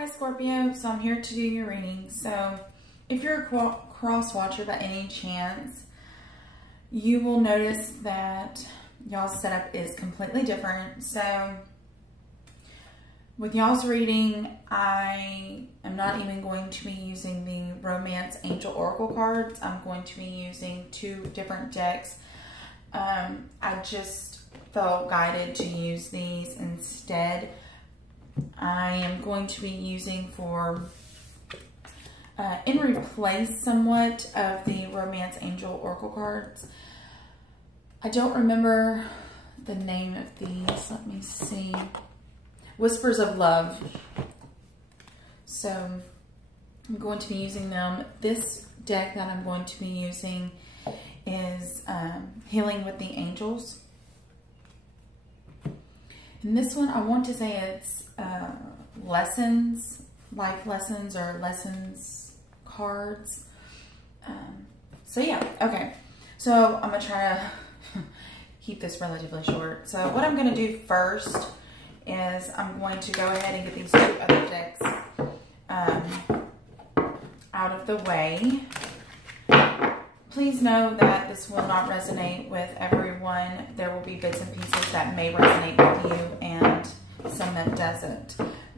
Hi Scorpio, so I'm here to do your reading. So if you're a cross watcher by any chance, you will notice that y'all's setup is completely different. So with y'all's reading, I am not even going to be using the Romance Angel Oracle cards. I'm going to be using two different decks. I just felt guided to use these instead. I am going to be using for, in replace somewhat of the Romance Angel Oracle cards. I don't remember the name of these. Let me see. Whispers of Love. So I'm going to be using them. This deck that I'm going to be using is Healing with the Angels. And this one, I want to say it's lessons, life lessons or lessons cards. So yeah, okay. So I'm going to try to keep this relatively short. So what I'm going to do first is I'm going to go ahead and get these two other decks out of the way. Please know that this will not resonate with everyone. There will be bits and pieces that may resonate with you and some that doesn't.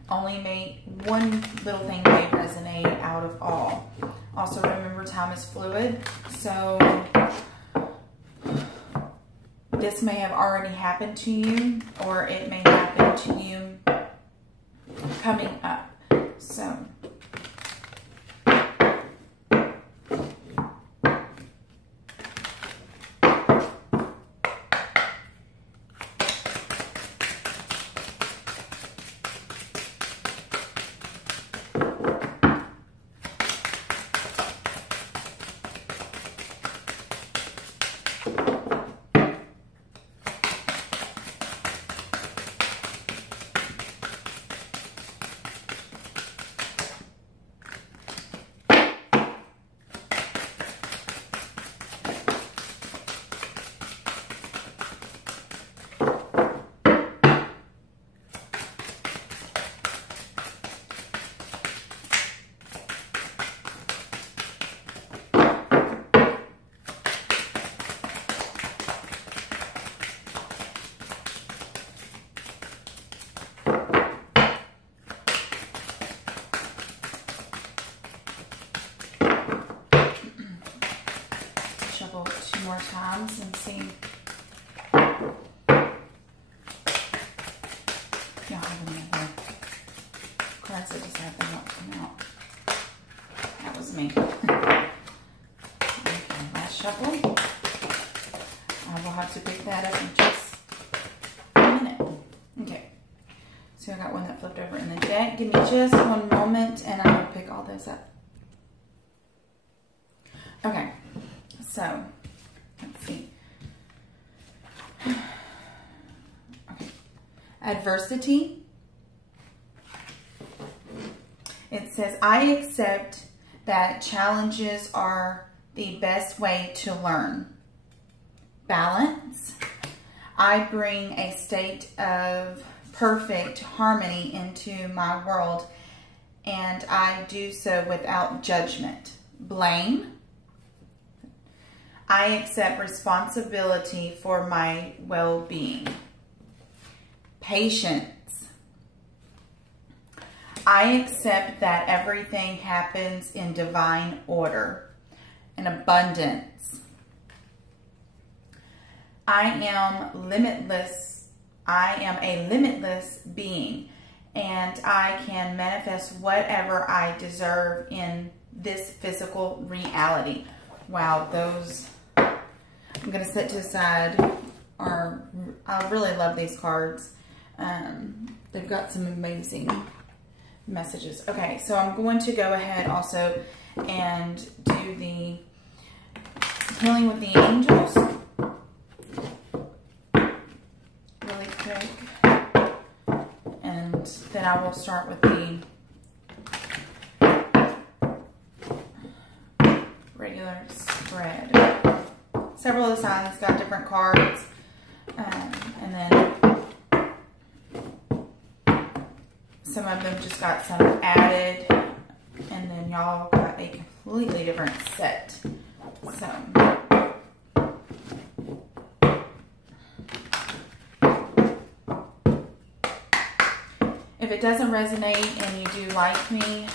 Only one little thing may resonate out of all. Also remember, time is fluid. So this may have already happened to you, or it may happen to you coming up. So shuffle two more times and see. Y'all have any other cards that just have them not come out. That was me. Okay, last shuffle. I will have to pick that up in just a minute. Okay. So I got one that flipped over in the deck. Give me just one moment and I will pick all those up. Okay. So, let's see. Okay. Adversity. It says, I accept that challenges are the best way to learn. Balance. I bring a state of perfect harmony into my world, and I do so without judgment. Blame. I accept responsibility for my well-being. Patience. I accept that everything happens in divine order. And abundance. I am limitless. I am a limitless being, and I can manifest whatever I deserve in this physical reality. Wow, those I'm going to set to the side. I really love these cards. They've got some amazing messages. Okay, so I'm going to go ahead also and do the Healing with the Angels really quick. And then I will start with the regular spread. Several of the signs got different cards, and then some of them just got some added, and then y'all got a completely different set. So if it doesn't resonate and you do like me,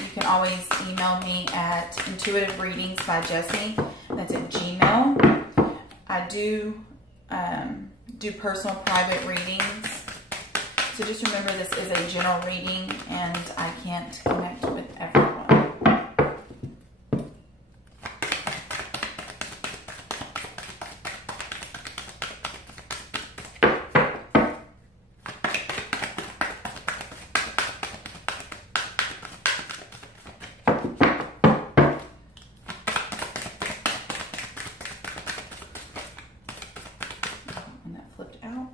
you can always email me at intuitivereadingsbyjessie. That's at Gmail. I do personal private readings. So just remember, this is a general reading and I can't connect with everyone. And that flipped out.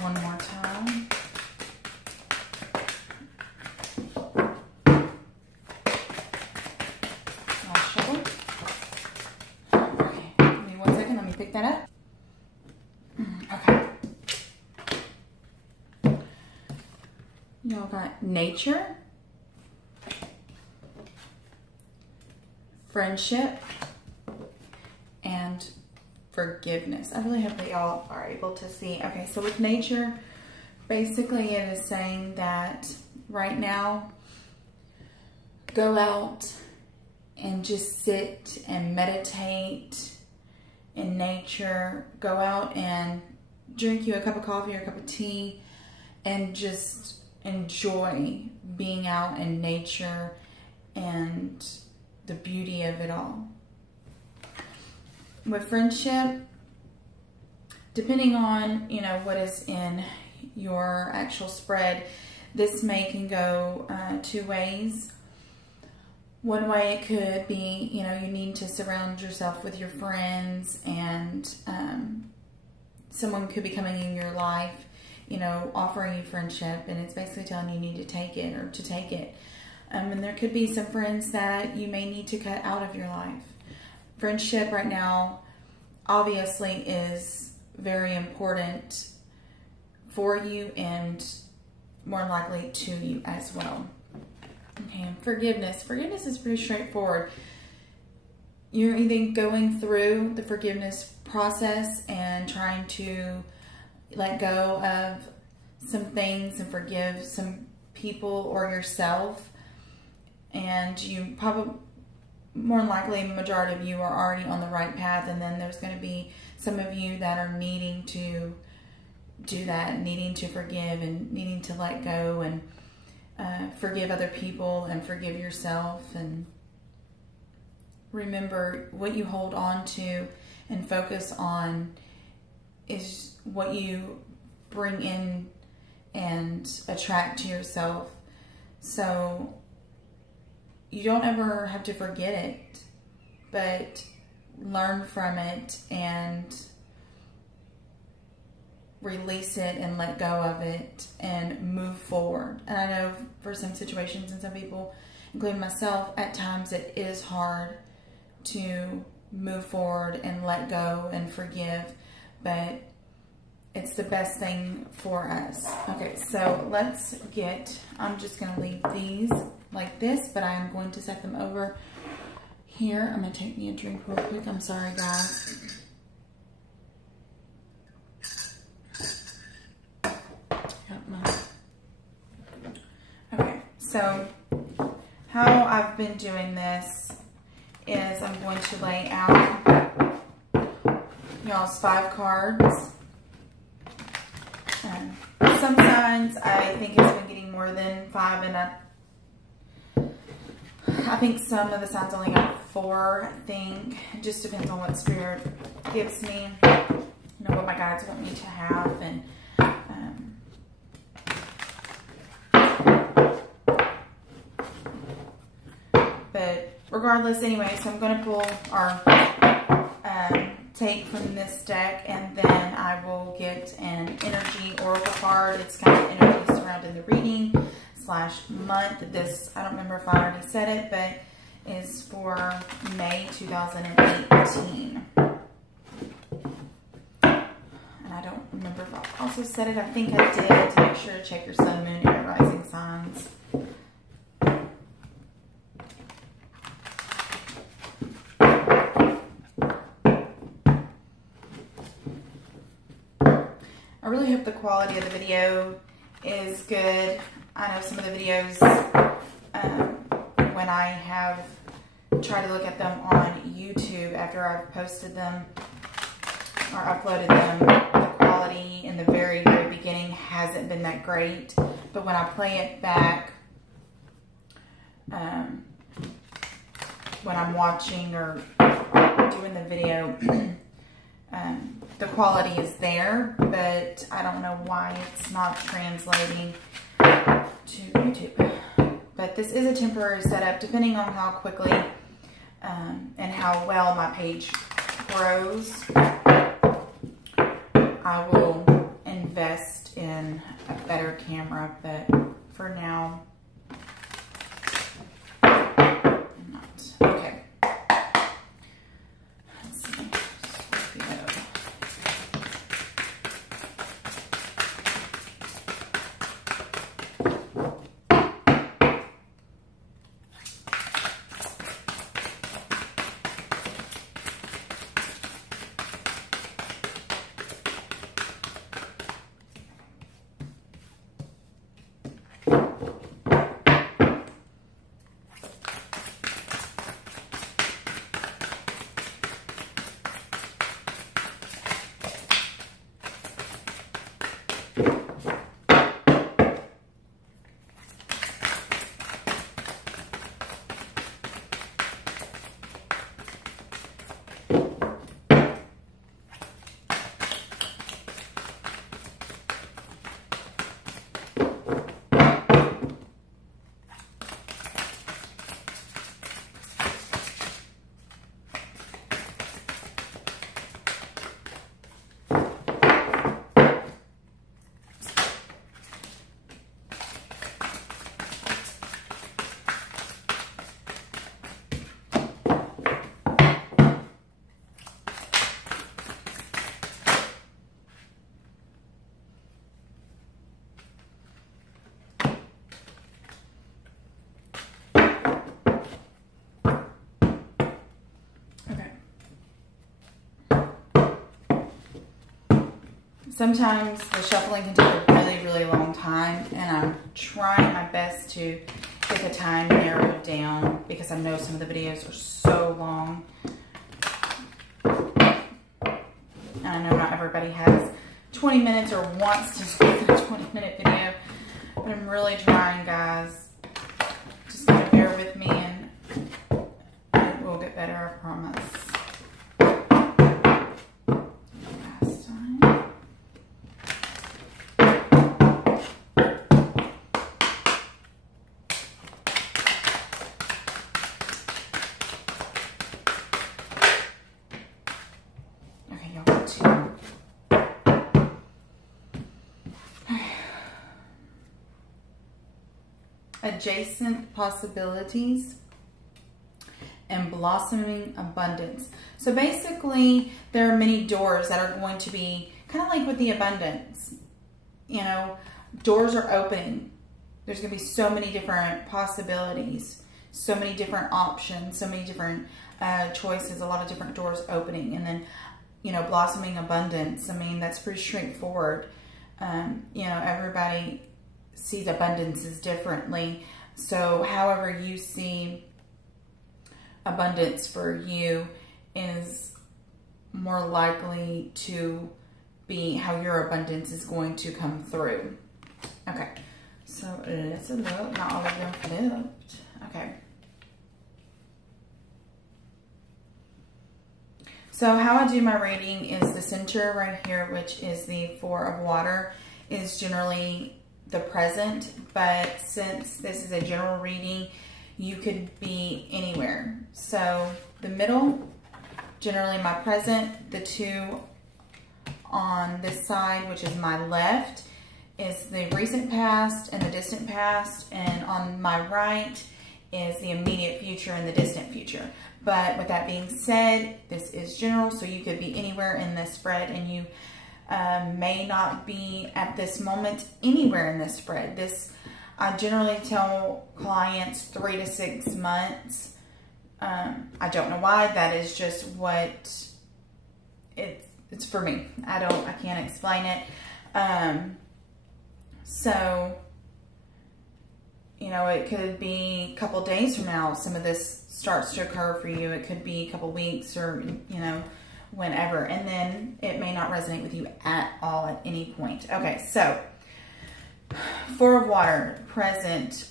One more time. Last shuffle. Okay, give me 1 second. Let me pick that up. Okay. Y'all got nature, friendship, and forgiveness. I really hope that y'all are able to see. Okay, so with nature, basically it is saying that right now, go out and just sit and meditate in nature. Go out and drink you a cup of coffee or a cup of tea and just enjoy being out in nature and the beauty of it all. With friendship, depending on, you know, what is in your actual spread, this can go 2 ways. One way it could be, you know, you need to surround yourself with your friends, and someone could be coming in your life, you know, offering you friendship, and it's basically telling you need to take it or to take it. And there could be some friends that you may need to cut out of your life. Friendship right now obviously is very important for you and more likely to you as well. Okay, and forgiveness. Forgiveness is pretty straightforward. You're either going through the forgiveness process and trying to let go of some things and forgive some people or yourself, and you probably, more than likely, a majority of you are already on the right path, and then there's going to be some of you that are needing to do that, needing to forgive and needing to let go and forgive other people and forgive yourself. And remember, what you hold on to and focus on is what you bring in and attract to yourself. So you don't ever have to forget it, but learn from it and release it and let go of it and move forward. And I know for some situations and some people, including myself, at times it is hard to move forward and let go and forgive, but it's the best thing for us. Okay, so let's get, I'm just going to leave these like this, but I'm going to set them over here. I'm going to take me a drink real quick. I'm sorry, guys. So how I've been doing this is I'm going to lay out y'all's 5 cards. Some signs I think has been getting more than 5, and I think some of the signs only got 4. I think it just depends on what Spirit gives me, you know, what my guides want me to have, and but regardless, anyway, so I'm going to pull our take from this deck, and then I will get an energy oracle card. It's kind of energy surrounding the reading / month. This, I don't remember if I already said it, but is for May 2018. And I don't remember if I also said it. I think I did, to make sure to check your sun, moon, and rising signs. I really hope the quality of the video is good. I know some of the videos, when I have tried to look at them on YouTube after I've posted them or uploaded them, the quality in the very, very beginning hasn't been that great. But when I play it back, when I'm watching or doing the video, the quality is there, but I don't know why it's not translating to YouTube. But this is a temporary setup. Depending on how quickly and how well my page grows, I will invest in a better camera. But for now, I'm not. Okay. Let's see. Scorpio. Sometimes the shuffling can take a really, really long time, and I'm trying my best to get the time narrowed down because I know some of the videos are so long. And I know not everybody has 20 minutes or wants to see a 20-minute video, but I'm really trying, guys. Just gotta bear with me and it will get better, I promise. Adjacent possibilities and blossoming abundance. So basically, there are many doors that are going to be kind of like with the abundance. You know, doors are opening. There's going to be so many different possibilities, so many different options, so many different choices, a lot of different doors opening. And then, you know, blossoming abundance. I mean, that's pretty straightforward. You know, everybody sees abundances differently. So however you see abundance for you is more likely to be how your abundance is going to come through. Okay, so let's look. Not all of them flipped. Okay. So how I do my reading is the center right here, which is the Four of Water, is generally the present. But since this is a general reading, you could be anywhere. So the middle, generally my present. The two on this side, which is my left, is the recent past and the distant past. And on my right is the immediate future and the distant future. But with that being said, this is general, so you could be anywhere in this spread, and you may not be at this moment anywhere in this spread. This, I generally tell clients 3 to 6 months. I don't know why. That is just what it's for me. I can't explain it. So, you know, it could be a couple days from now some of this starts to occur for you. It could be a couple weeks, or, you know, whenever. And then it may not resonate with you at all at any point. Okay, so Four of Water, present.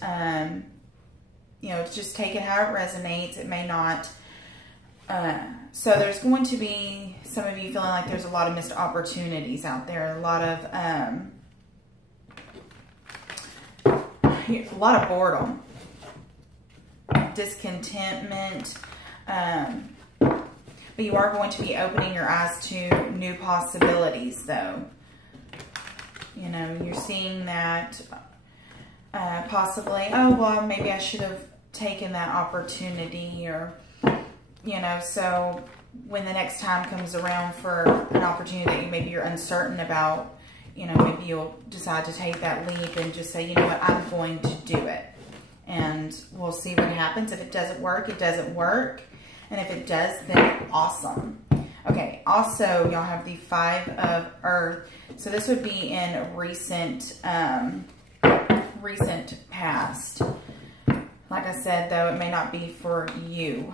You know, just take it how it resonates. It may not. So there's going to be some of you feeling like there's a lot of missed opportunities out there. A lot of boredom, discontentment, but you are going to be opening your eyes to new possibilities, though. You know, you're seeing that possibly, oh, well, maybe I should have taken that opportunity, or, you know, so when the next time comes around for an opportunity that maybe you're uncertain about, you know, maybe you'll decide to take that leap and just say, you know what, I'm going to do it. And we'll see what happens. If it doesn't work, it doesn't work. And if it does, then awesome. Okay, also, y'all have the Five of Earth. So this would be in recent past. Like I said, though, it may not be for you.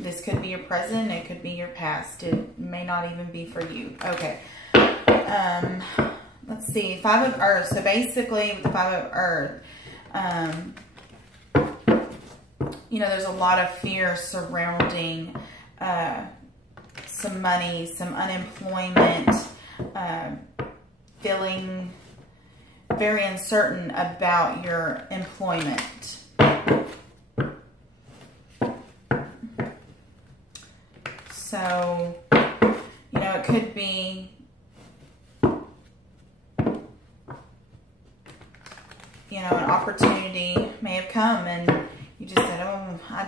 This could be your present. It could be your past. It may not even be for you. Okay. Let's see, Five of Earth. So basically, with the Five of Earth, you know, there's a lot of fear surrounding some money, some unemployment, feeling very uncertain about your employment. So, you know, it could be, you know, an opportunity may have come and you just said, oh, I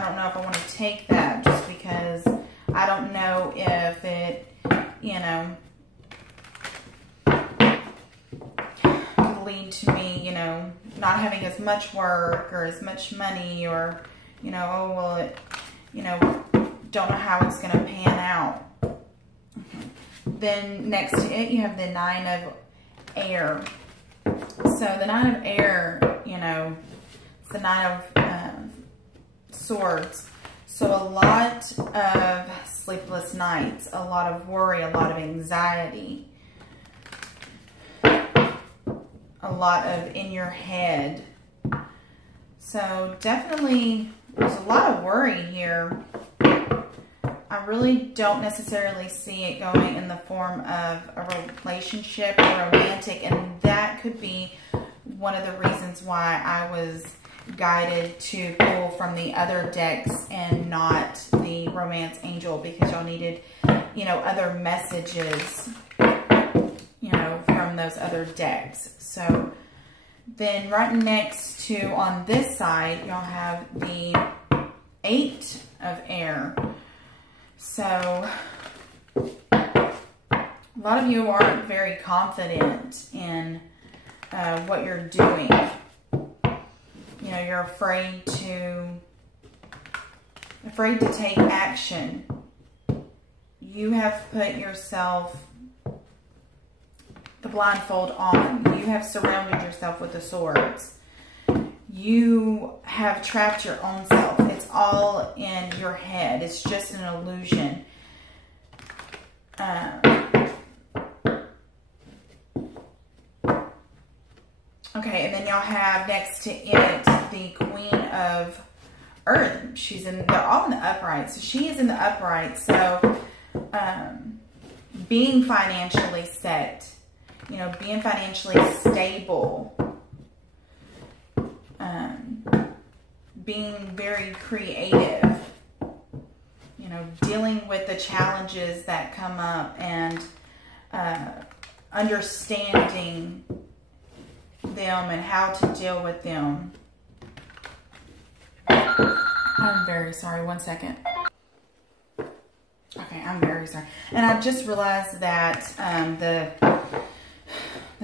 don't know if I want to take that, just because I don't know if it, you know, could lead to me, you know, not having as much work or as much money, or, you know, oh, well, it, you know, don't know how it's going to pan out. Then next to it, you have the Nine of Air. So the Nine of Air, you know, it's the Nine of Swords. So a lot of sleepless nights, a lot of worry, a lot of anxiety, a lot of in your head. So definitely there's a lot of worry here. I really don't necessarily see it going in the form of a relationship or romantic, and that could be one of the reasons why I was guided to pull from the other decks and not the Romance Angel, because y'all needed, you know, other messages, you know, from those other decks. So then right next to, on this side, y'all have the Eight of Air. So a lot of you aren't very confident in what you're doing. You know, you're afraid to take action. You have put yourself, the blindfold on. You have surrounded yourself with the swords. you have trapped your own self. It's all in your head. It's just an illusion. Okay, and then y'all have next to it the Queen of Earth. They're all in the upright. So she is in the upright. So being financially set, you know, being financially stable, being very creative, you know, dealing with the challenges that come up and understanding them and how to deal with them. I'm very sorry. One second. Okay, I'm very sorry. And I just realized that the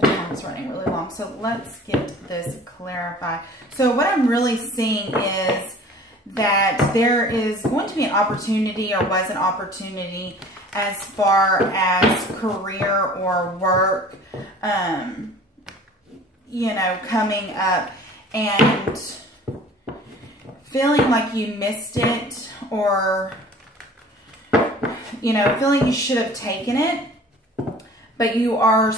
time's running really long. So let's get this clarified. So what I'm really seeing is that there is going to be an opportunity, or was an opportunity, as far as career or work, you know, coming up, and feeling like you missed it, or, you know, feeling you should have taken it, but you are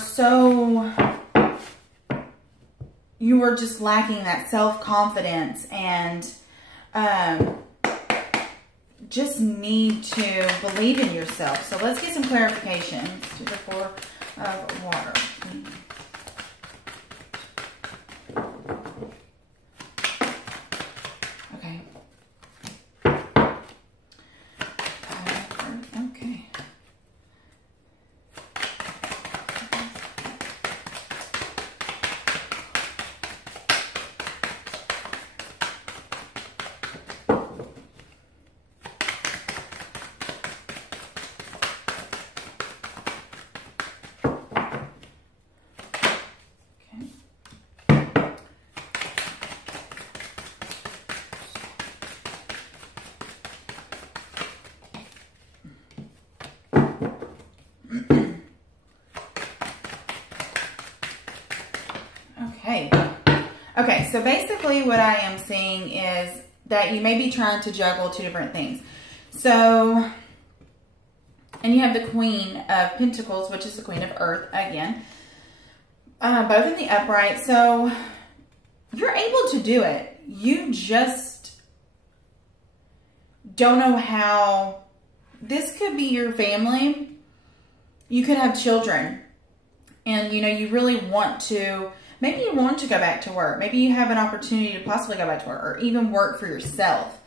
just lacking that self-confidence, and just need to believe in yourself. So let's get some clarification. Let's do the Four of Water. Okay. Okay. Okay, so basically what I am seeing is that you may be trying to juggle two different things. So, and you have the Queen of Pentacles, which is the Queen of Earth again, both in the upright. So you're able to do it. You just don't know how. This could be your family. You could have children, and you know, you really want to. Maybe you want to go back to work. Maybe you have an opportunity to possibly go back to work, or even work for yourself.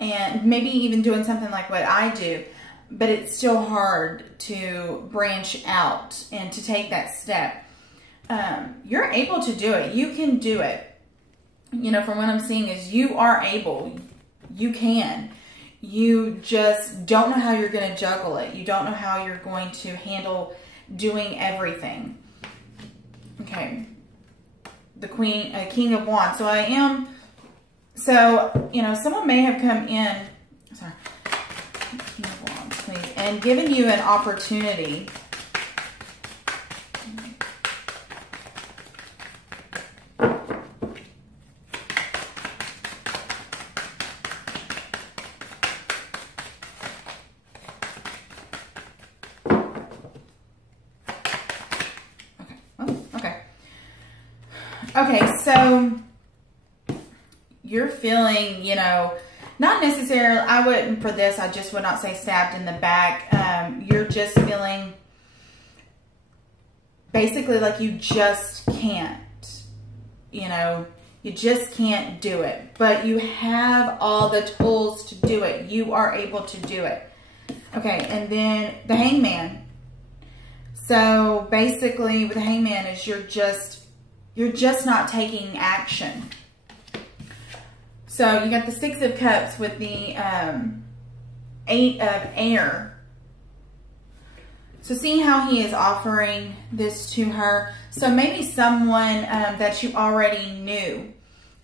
And maybe even doing something like what I do. But it's still hard to branch out and to take that step. You're able to do it. You can do it. You know, from what I'm seeing is you are able. You can. You just don't know how you're going to juggle it. You don't know how you're going to handle doing everything. Okay. The King of Wands. So you know, someone may have come in, sorry, King of Wands, please, and given you an opportunity. Okay, so you're feeling, you know, not necessarily, I wouldn't, for this, I just would not say stabbed in the back. You're just feeling basically like you just can't, you know, you just can't do it. But you have all the tools to do it. You are able to do it. Okay, and then the Hangman. So basically with the Hangman is you're just not taking action. So you got the Six of Cups with the Eight of Air. So see how he is offering this to her. So maybe someone that you already knew,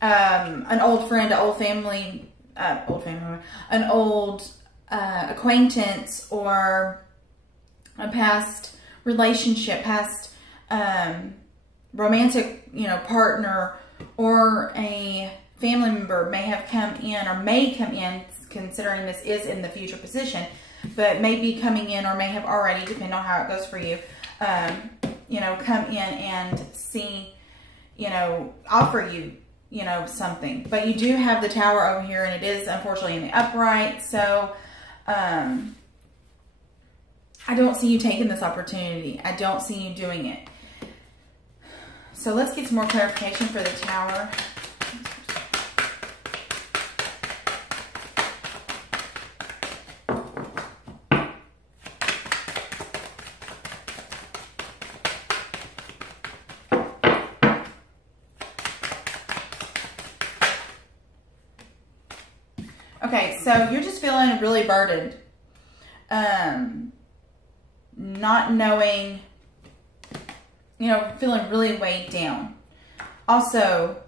an old friend, an old family, an old acquaintance, or a past relationship, past romantic, you know, partner, or a family member may have come in, or may come in, considering this is in the future position, but may be coming in, or may have already, depending on how it goes for you, you know, come in and see, you know, offer you, you know, something. But you do have the Tower over here, and it is unfortunately in the upright. So I don't see you taking this opportunity. I don't see you doing it. So let's get some more clarification for the Tower. Okay, so you're just feeling really burdened. Not knowing, you know, feeling really weighed down. Also,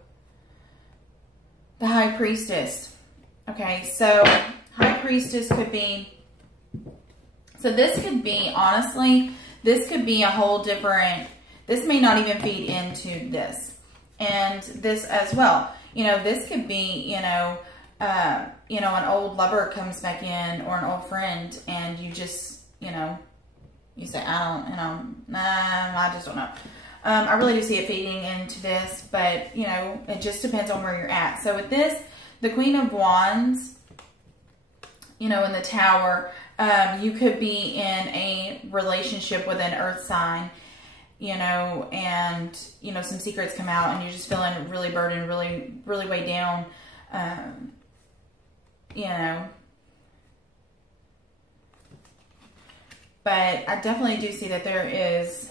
the High Priestess. Okay, so High Priestess could be, so this could be, honestly, this could be a whole different, this may not even feed into this. And this as well. You know, this could be, you know, an old lover comes back in, or an old friend, and you just, you know, you say, I just don't know. I really do see it feeding into this, but, you know, it just depends on where you're at. So with this, the Queen of Wands, you know, in the Tower, you could be in a relationship with an earth sign, you know, and, you know, some secrets come out, and you're just feeling really burdened, really weighed down, you know. But I definitely do see that there is,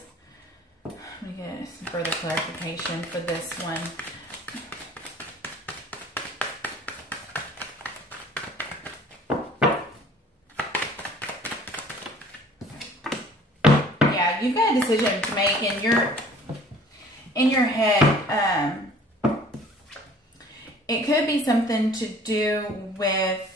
let me get some further clarification for this one. Yeah, you've got a decision to make in your head. It could be something to do with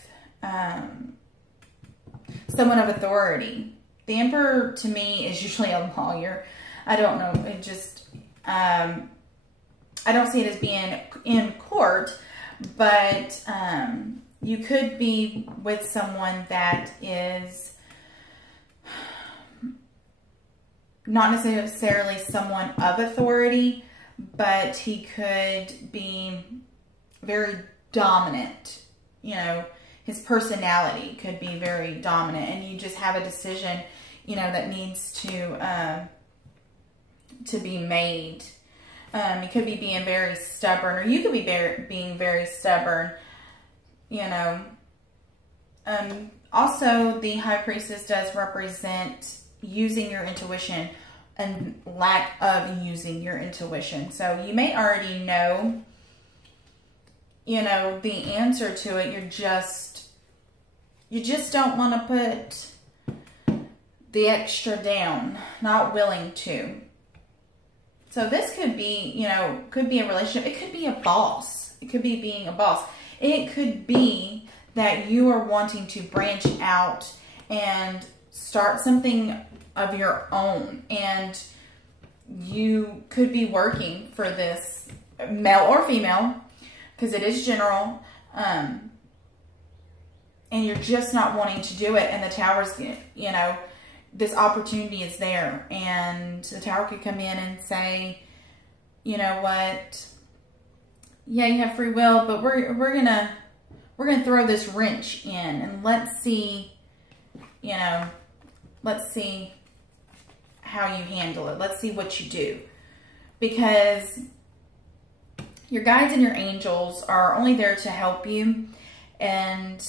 someone of authority. The Emperor, to me, is usually a lawyer. I don't know. It just, I don't see it as being in court, but you could be with someone that is not necessarily someone of authority, but he could be very dominant. You know, his personality could be very dominant, and you just have a decision, you know, that needs to be made. You could be being very stubborn, or you could be being very stubborn, you know. Also, the High Priestess does represent using your intuition and lack of using your intuition. So you may already know, you know, the answer to it. You just don't want to put the extra down, not willing to. So this could be, you know, could be a relationship. It could be a boss. It could be being a boss. It could be that you are wanting to branch out and start something of your own. And you could be working for this, male or female, because it is general. And you're just not wanting to do it. And the Tower's, you know, this opportunity is there. And the Tower could come in and say, you know what, yeah, you have free will, but we're gonna throw this wrench in, and let's see, you know, let's see how you handle it. Let's see what you do. Because your guides and your angels are only there to help you, and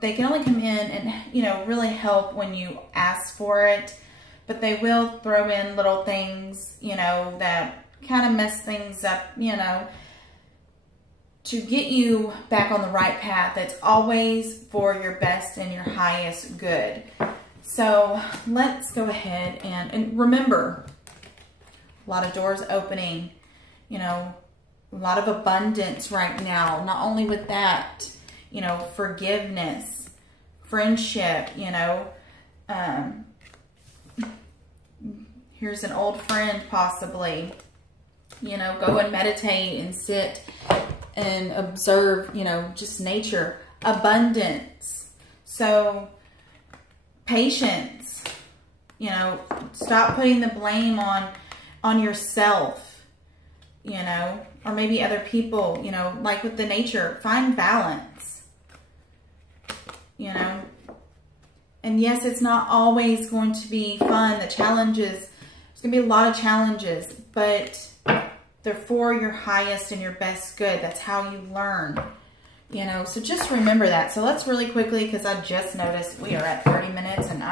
they can only come in and, you know, really help when you ask for it. But they will throw in little things, you know, that kind of mess things up, you know, to get you back on the right path. That's always for your best and your highest good. So let's go ahead and remember, a lot of doors opening, you know, a lot of abundance right now. Not only with that, you know, forgiveness, friendship, you know, here's an old friend possibly, You know, go and meditate and sit and observe, you know, just nature. Abundance. So, patience. You know, stop putting the blame on yourself, you know, or maybe other people, you know, like with the nature. Find balance, you know. And yes, it's not always going to be fun. The challenges, there's going to be a lot of challenges, but they're for your highest and your best good. That's how you learn, you know. So just remember that. So let's really quickly, because I just noticed we are at 30 minutes, and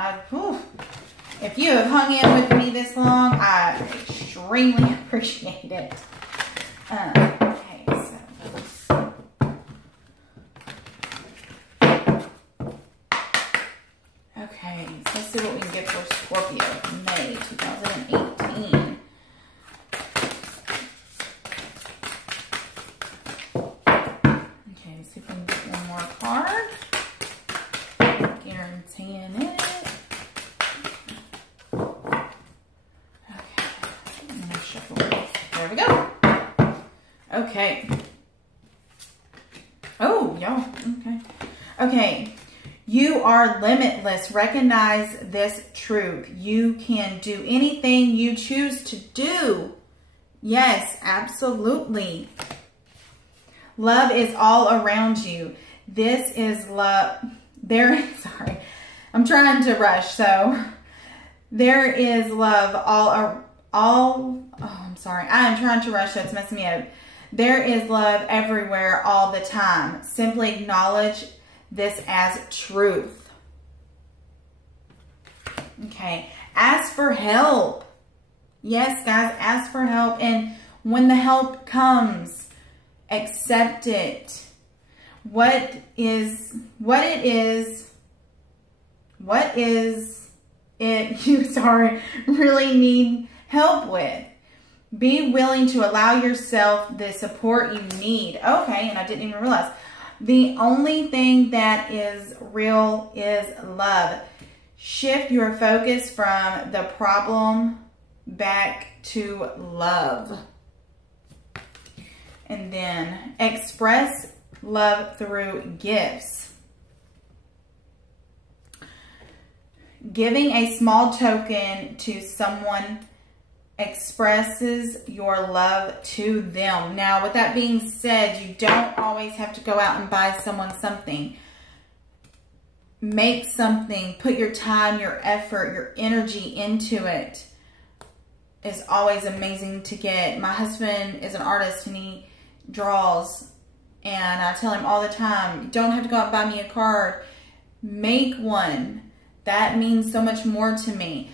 if you have hung in with me this long, I extremely appreciate it. Okay, so okay, so let's see what we can get for Scorpio, May 2018. Okay, see if we can get one more card. Guaranteeing it. There we go. Okay. Oh, y'all. Okay. Okay. You are limitless. Recognize this truth. You can do anything you choose to do. Yes, absolutely. Love is all around you. This is love. Sorry. I'm trying to rush. So, there is love oh, I'm sorry. I am trying to rush, so it's messing me up. There is love everywhere all the time. Simply acknowledge this as truth. Okay. Ask for help. Yes, guys, ask for help. And when the help comes, accept it. What it you really need help with. Be willing to allow yourself the support you need. Okay, and I didn't even realize. The only thing that is real is love. Shift your focus from the problem back to love. And then express love through gifts. Giving a small token to someone expresses your love to them. Now, with that being said, you don't always have to go out and buy someone something. Make something. Put your time, your effort, your energy into it. It's always amazing to get. My husband is an artist and he draws. And I tell him all the time, you don't have to go out and buy me a card. Make one. That means so much more to me.